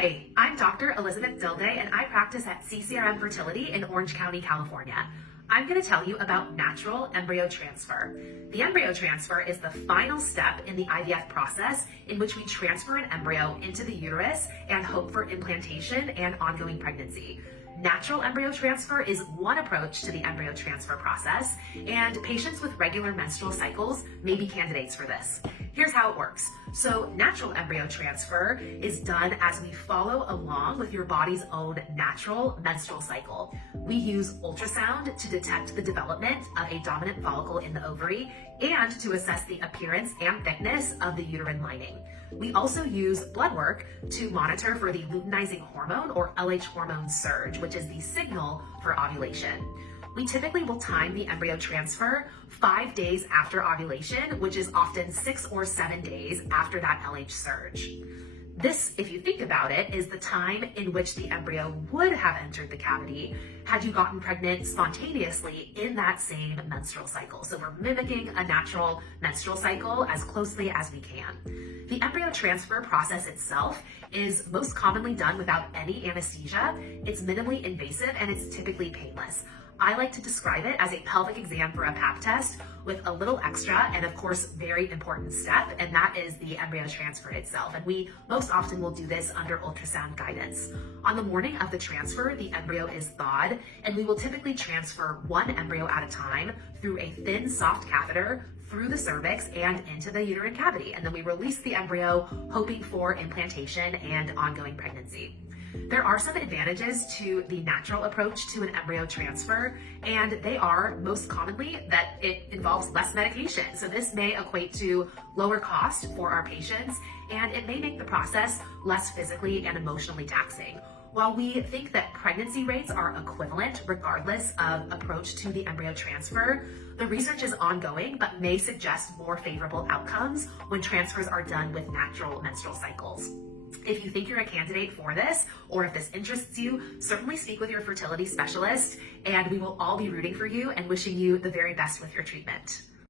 Hi, I'm Dr. Elizabeth Dilday, and I practice at CCRM Fertility in Orange County, California. I'm going to tell you about natural embryo transfer. The embryo transfer is the final step in the IVF process in which we transfer an embryo into the uterus and hope for implantation and ongoing pregnancy. Natural embryo transfer is one approach to the embryo transfer process, and patients with regular menstrual cycles may be candidates for this. Here's how it works. So natural embryo transfer is done as we follow along with your body's own natural menstrual cycle. We use ultrasound to detect the development of a dominant follicle in the ovary and to assess the appearance and thickness of the uterine lining. We also use blood work to monitor for the luteinizing hormone or LH hormone surge, which is the signal for ovulation. We typically will time the embryo transfer 5 days after ovulation, which is often 6 or 7 days after that LH surge. This, if you think about it, is the time in which the embryo would have entered the cavity had you gotten pregnant spontaneously in that same menstrual cycle. So we're mimicking a natural menstrual cycle as closely as we can. The embryo transfer process itself is most commonly done without any anesthesia. It's minimally invasive and it's typically painless. I like to describe it as a pelvic exam for a pap test with a little extra and of course very important step, and that is the embryo transfer itself. And we most often will do this under ultrasound guidance. On the morning of the transfer, the embryo is thawed, and we will typically transfer one embryo at a time through a thin, soft catheter through the cervix and into the uterine cavity. And then we release the embryo, hoping for implantation and ongoing pregnancy. There are some advantages to the natural approach to an embryo transfer, and they are most commonly that it involves less medication. So this may equate to lower cost for our patients, and it may make the process less physically and emotionally taxing. While we think that pregnancy rates are equivalent regardless of approach to the embryo transfer, the research is ongoing but may suggest more favorable outcomes when transfers are done with natural menstrual cycles. If you think you're a candidate for this, or if this interests you, certainly speak with your fertility specialist, and we will all be rooting for you and wishing you the very best with your treatment.